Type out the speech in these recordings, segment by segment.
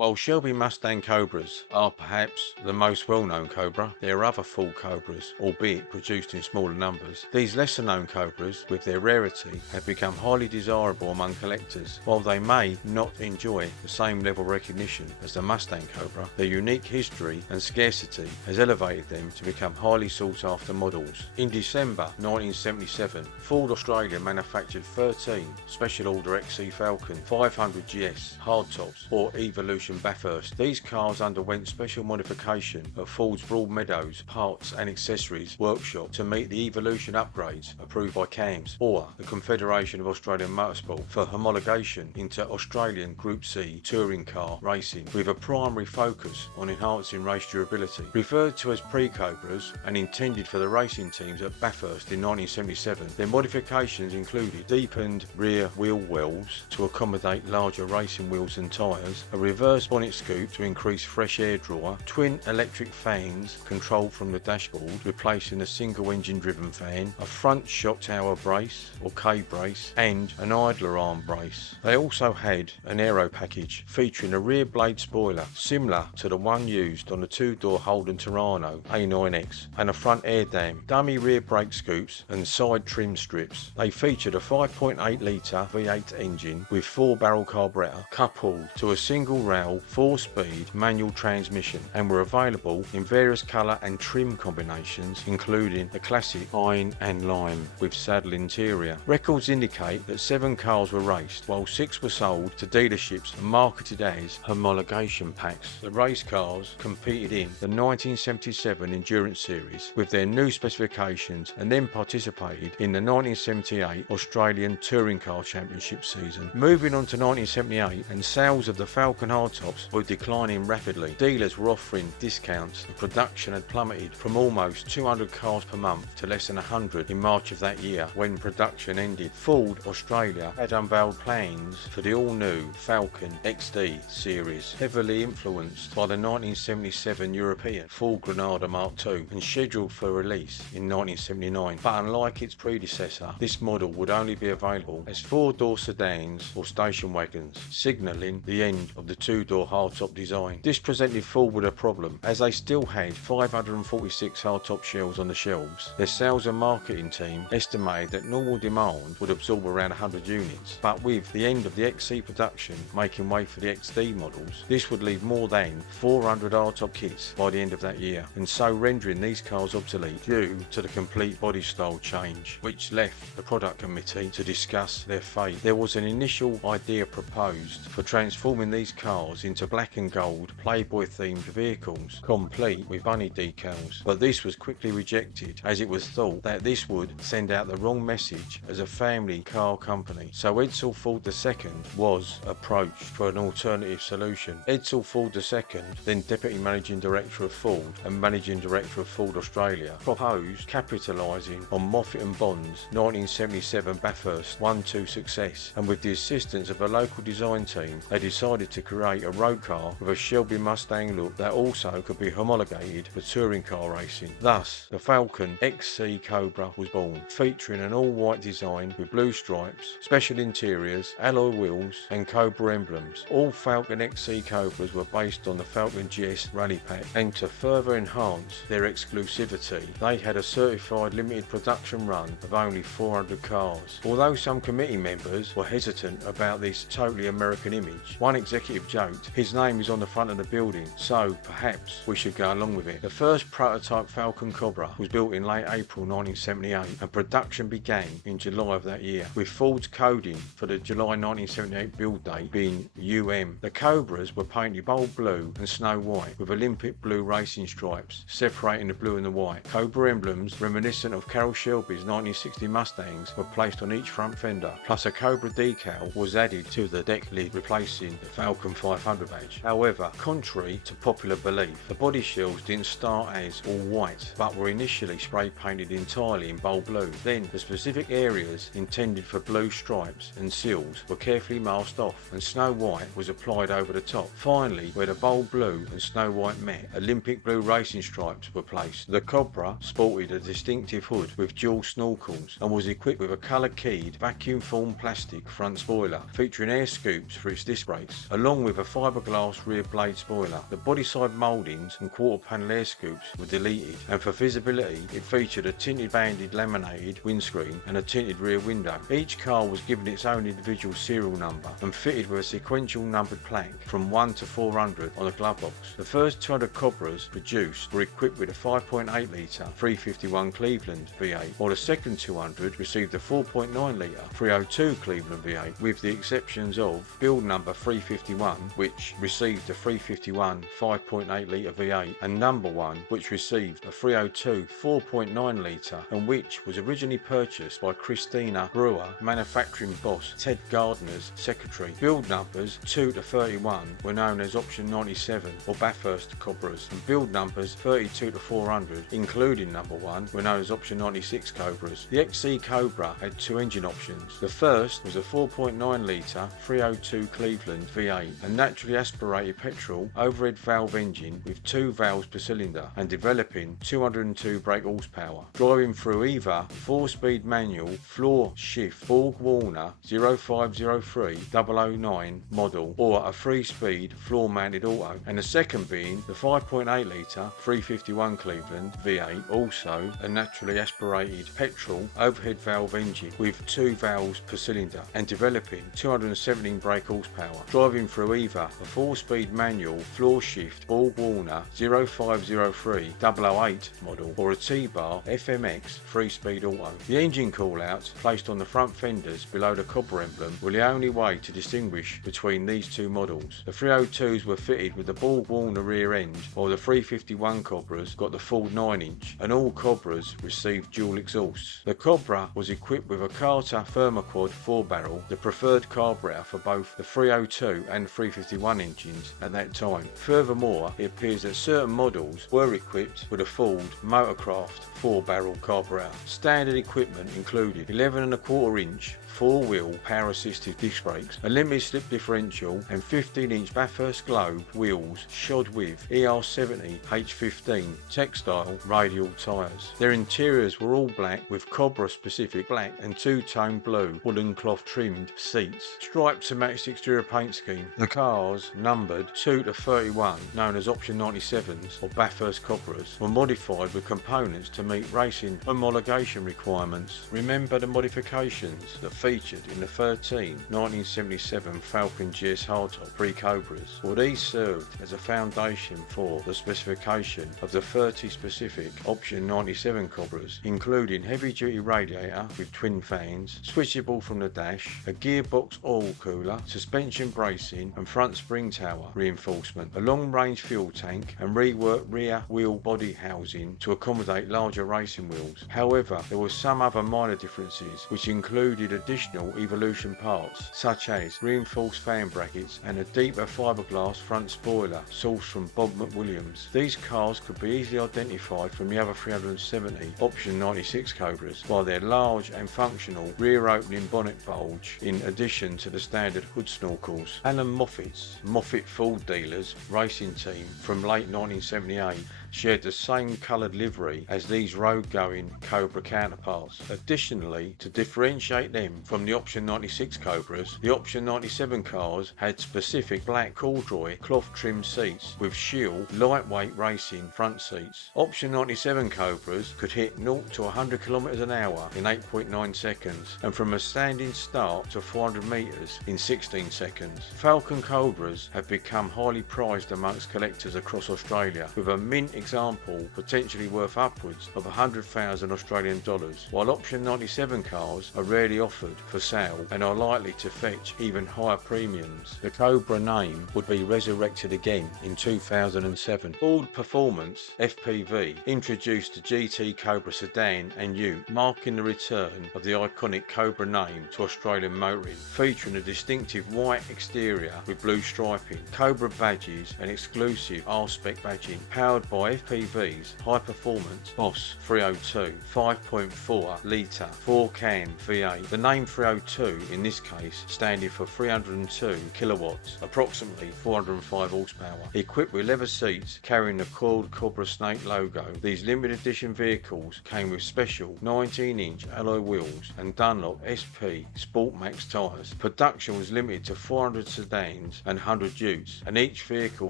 While Shelby Mustang Cobras are perhaps the most well-known Cobra, there are other Ford Cobras, albeit produced in smaller numbers. These lesser-known Cobras, with their rarity, have become highly desirable among collectors. While they may not enjoy the same level of recognition as the Mustang Cobra, their unique history and scarcity has elevated them to become highly sought-after models. In December 1977, Ford Australia manufactured 13 special order XC Falcon 500 GS hardtops or Evolution Bathurst. These cars underwent special modification at Ford's Broadmeadows Parts and Accessories Workshop to meet the Evolution upgrades approved by CAMS, or the Confederation of Australian Motorsport, for homologation into Australian Group C touring car racing, with a primary focus on enhancing race durability. Referred to as pre-Cobras and intended for the racing teams at Bathurst in 1977, their modifications included deepened rear wheel wells to accommodate larger racing wheels and tyres, a reverse bonnet scoop to increase fresh air draw, twin electric fans controlled from the dashboard, replacing a single engine driven fan, a front shock tower brace or K-brace, and an idler arm brace. They also had an aero package featuring a rear blade spoiler similar to the one used on the two-door Holden Torano A9X, and a front air dam, dummy rear brake scoops and side trim strips. They featured a 5.8 litre V8 engine with 4-barrel carburettor coupled to a single rail 4-speed manual transmission, and were available in various colour and trim combinations, including the classic iron and lime with saddle interior. Records indicate that 7 cars were raced, while 6 were sold to dealerships and marketed as homologation packs. The race cars competed in the 1977 Endurance Series with their new specifications, and then participated in the 1978 Australian Touring Car Championship season. Moving on to 1978, and sales of the Falcon hardtops were declining rapidly. Dealers were offering discounts, and production had plummeted from almost 200 cars per month to less than 100 in March of that year when production ended. Ford Australia had unveiled plans for the all-new Falcon XC series, heavily influenced by the 1977 European Ford Granada Mark II and scheduled for release in 1979. But unlike its predecessor, this model would only be available as 4-door sedans or station wagons, signalling the end of the 2-door hardtop design. This presented Ford with a problem, as they still had 546 hardtop shells on the shelves. Their sales and marketing team estimated that normal demand would absorb around 100 units, but with the end of the XC production making way for the XD models, this would leave more than 400 hardtop kits by the end of that year, and so rendering these cars obsolete due to the complete body style change, which left the product committee to discuss their fate. There was an initial idea proposed for transforming these cars into black and gold Playboy themed vehicles, complete with bunny decals, but this was quickly rejected as it was thought that this would send out the wrong message as a family car company. So Edsel Ford II was approached for an alternative solution. Edsel Ford II, then Deputy Managing Director of Ford and Managing Director of Ford Australia, proposed capitalising on Moffat and Bond's 1977 Bathurst 1-2 success, and with the assistance of a local design team, they decided to create a road car with a Shelby Mustang look that also could be homologated for touring car racing. Thus, the Falcon XC Cobra was born, featuring an all-white design with blue stripes, special interiors, alloy wheels and Cobra emblems. All Falcon XC Cobras were based on the Falcon GS Rally Pack, and to further enhance their exclusivity, they had a certified limited production run of only 400 cars. Although some committee members were hesitant about this totally American image, one executive joked, "His name is on the front of the building, so perhaps we should go along with it." The first prototype Falcon Cobra was built in late April 1978, and production began in July of that year, with Ford's coding for the July 1978 build date being UM. The Cobras were painted bold blue and snow white with Olympic blue racing stripes separating the blue and the white. Cobra emblems reminiscent of Carroll Shelby's 1960 Mustangs were placed on each front fender, plus a Cobra decal was added to the deck lid, replacing the Falcon 500 badge. However, contrary to popular belief, the body shells didn't start as all white, but were initially spray painted entirely in bold blue. Then the specific areas intended for blue stripes and seals were carefully masked off, and snow white was applied over the top. Finally, where the bold blue and snow white met, Olympic blue racing stripes were placed. The Cobra sported a distinctive hood with dual snorkels and was equipped with a colour-keyed vacuum-formed plastic front spoiler featuring air scoops for its disc brakes, along with a fiberglass rear blade spoiler. The bodyside mouldings and quarter panel air scoops were deleted, and for visibility it featured a tinted banded laminated windscreen and a tinted rear window. Each car was given its own individual serial number and fitted with a sequential numbered plaque from 1 to 400 on the glove box. The first 200 Cobras produced were equipped with a 5.8 litre 351 Cleveland V8, while the second 200 received a 4.9 litre 302 Cleveland V8, with the exceptions of build number 351, which received a 351 5.8 litre V8, and number 1, which received a 302 4.9 litre, and which was originally purchased by Christina Brewer, manufacturing boss Ted Gardner's secretary. Build numbers 2 to 31 were known as Option 97 or Bathurst Cobras, and build numbers 32 to 400, including number 1, were known as Option 96 Cobras. The XC Cobra had two engine options. The first was a 4.9 litre 302 Cleveland V8, a naturally aspirated petrol overhead valve engine with 2 valves per cylinder and developing 202 brake horsepower, driving through either 4-speed manual floor shift Borg-Warner 0503 009 model or a 3-speed floor mounted auto, and the second being the 5.8 litre 351 Cleveland V8, also a naturally aspirated petrol overhead valve engine with 2 valves per cylinder and developing 217 brake horsepower, driving through either a 4-speed manual floor shift Borg-Warner 0503 008 model or a T-Bar FMX 3-speed auto. The engine callouts placed on the front fenders below the Cobra emblem were the only way to distinguish between these two models. The 302s were fitted with the Borg-Warner rear end, while the 351 Cobras got the full 9-inch, and all Cobras received dual exhausts. The Cobra was equipped with a Carter Thermoquad 4-barrel, the preferred carburetor for both the 302 and 351 engines at that time. Furthermore, it appears that certain models were equipped with a Ford Motorcraft 4-barrel carburetor. Standard equipment included 11.25-inch 4-wheel power-assisted disc brakes, a limited slip differential, and 15-inch Bathurst Globe wheels shod with ER70 H15 textile radial tyres. Their interiors were all black with Cobra-specific black and 2-tone blue woolen cloth trimmed seats, striped to match the exterior paint scheme. The cars, numbered 2 to 31, known as Option 97s or Bathurst Cobras, were modified with components to meet racing homologation requirements. Remember the modifications that featured in the 1977 Falcon XC Hardtop 3 Cobras? Well, these served as a foundation for the specification of the 30 specific Option 97 Cobras, including heavy-duty radiator with twin fans, switchable from the dash, a gearbox oil cooler, suspension bracing and front spring tower reinforcement, a long-range fuel tank and reworked rear wheel body housing to accommodate larger racing wheels. However, there were some other minor differences which included additional evolution parts such as reinforced fan brackets and a deeper fiberglass front spoiler sourced from Bob McWilliams. These cars could be easily identified from the other 370 Option 96 Cobras by their large and functional rear opening bonnet bulge in addition to the standard hood snorkels. Alan Moffat's Moffat Ford Dealers racing team from late 1978 shared the same coloured livery as these road-going Cobra counterparts. Additionally, to differentiate them from the Option 96 Cobras, the Option 97 cars had specific black corduroy cloth-trimmed seats with Shield lightweight racing front seats. Option 97 Cobras could hit 0 to 100 km an hour in 8.9 seconds and from a standing start to 400 metres in 16 seconds. Falcon Cobras have become highly prized amongst collectors across Australia, with a mint example potentially worth upwards of 100,000 Australian dollars, while Option 97 cars are rarely offered for sale and are likely to fetch even higher premiums. The Cobra name would be resurrected again in 2007. Ford Performance FPV introduced the GT Cobra sedan and ute, marking the return of the iconic Cobra name to Australian motoring, featuring a distinctive white exterior with blue striping, Cobra badges and exclusive R-Spec badging, powered by by FPV's high-performance Boss 302 5.4 litre 4-can V8. The name 302 in this case standing for 302 kilowatts, approximately 405 horsepower. Equipped with leather seats carrying the coiled Cobra snake logo, these limited edition vehicles came with special 19-inch alloy wheels and Dunlop SP Sport Max tyres. Production was limited to 400 sedans and 100 utes, and each vehicle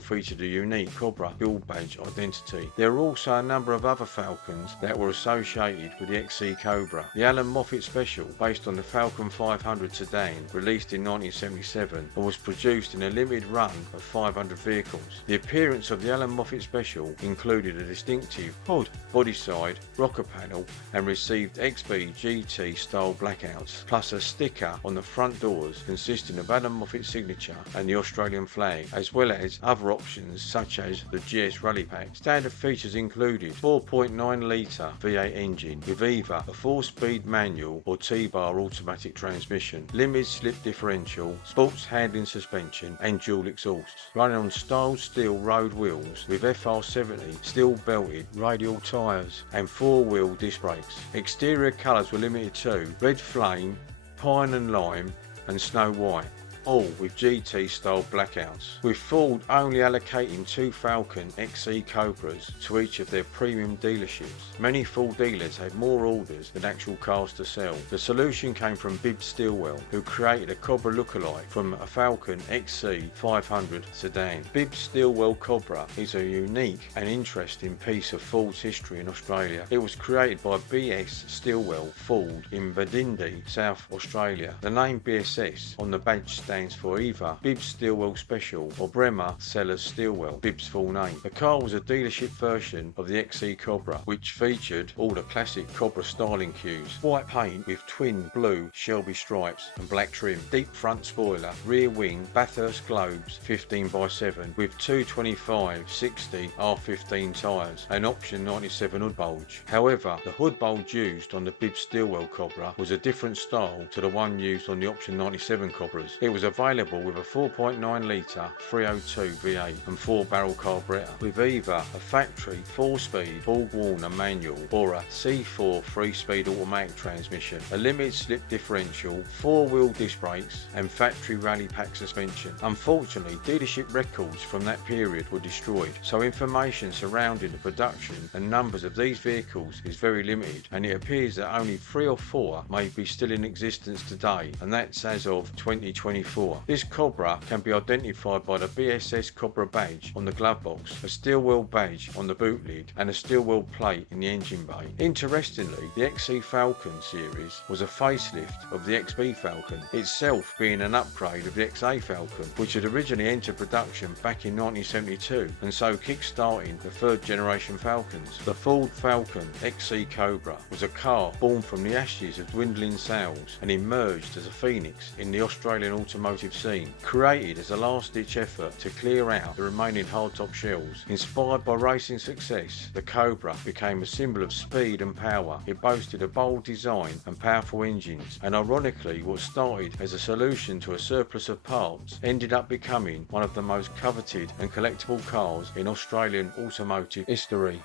featured a unique Cobra build badge identity. There are also a number of other Falcons that were associated with the XC Cobra. The Alan Moffat Special, based on the Falcon 500 sedan, released in 1977 and was produced in a limited run of 500 vehicles. The appearance of the Alan Moffat Special included a distinctive hood, body side, rocker panel, and received XB GT style blackouts, plus a sticker on the front doors consisting of Alan Moffat's signature and the Australian flag, as well as other options such as the GS Rally Pack. Standard features included 4.9 litre V8 engine with either a 4-speed manual or T-bar automatic transmission, limited slip differential, sports handling suspension and dual exhausts, running on styled steel road wheels with FR70 steel belted radial tyres and 4-wheel disc brakes. Exterior colours were limited to red flame, pine and lime and snow white, all with GT style blackouts, with Ford only allocating 2 Falcon XC Cobras to each of their premium dealerships. Many Ford dealers had more orders than actual cars to sell. The solution came from Bibb Stillwell, who created a Cobra lookalike from a Falcon XC 500 sedan. Bibb Stillwell Cobra is a unique and interesting piece of Ford's history in Australia. It was created by B.S. Stillwell Ford in Badindi, South Australia. The name BSS on the badge stands for either Bibb Stillwell Special or Bremer Sellers Stillwell, Bibb's full name. The car was a dealership version of the XC Cobra, which featured all the classic Cobra styling cues: white paint with twin blue Shelby stripes and black trim, deep front spoiler, rear wing Bathurst Globes 15x7 with 225/60 R15 tyres and option 97 hood bulge. However, the hood bulge used on the Bibb Stillwell Cobra was a different style to the one used on the option 97 Cobras. It was available with a 4.9 litre 302 V8 and 4-barrel carburettor with either a factory 4-speed Borg-Warner manual or a C4 3-speed automatic transmission, a limited slip differential, 4-wheel disc brakes and factory rally pack suspension. Unfortunately, dealership records from that period were destroyed, so information surrounding the production and numbers of these vehicles is very limited, and it appears that only 3 or 4 may be still in existence today, and that's as of 2024. This Cobra can be identified by the BSS Cobra badge on the glove box, a Stillwell badge on the boot lid and a Stillwell plate in the engine bay. Interestingly, the XC Falcon series was a facelift of the XB Falcon, itself being an upgrade of the XA Falcon, which had originally entered production back in 1972 and so kick-starting the 3rd generation Falcons. The Ford Falcon XC Cobra was a car born from the ashes of dwindling sales and emerged as a phoenix in the Australian automotive scene. Created as a last-ditch effort to clear out the remaining hardtop shells, inspired by racing success, the Cobra became a symbol of speed and power. It boasted a bold design and powerful engines, and ironically, what started as a solution to a surplus of parts ended up becoming one of the most coveted and collectible cars in Australian automotive history.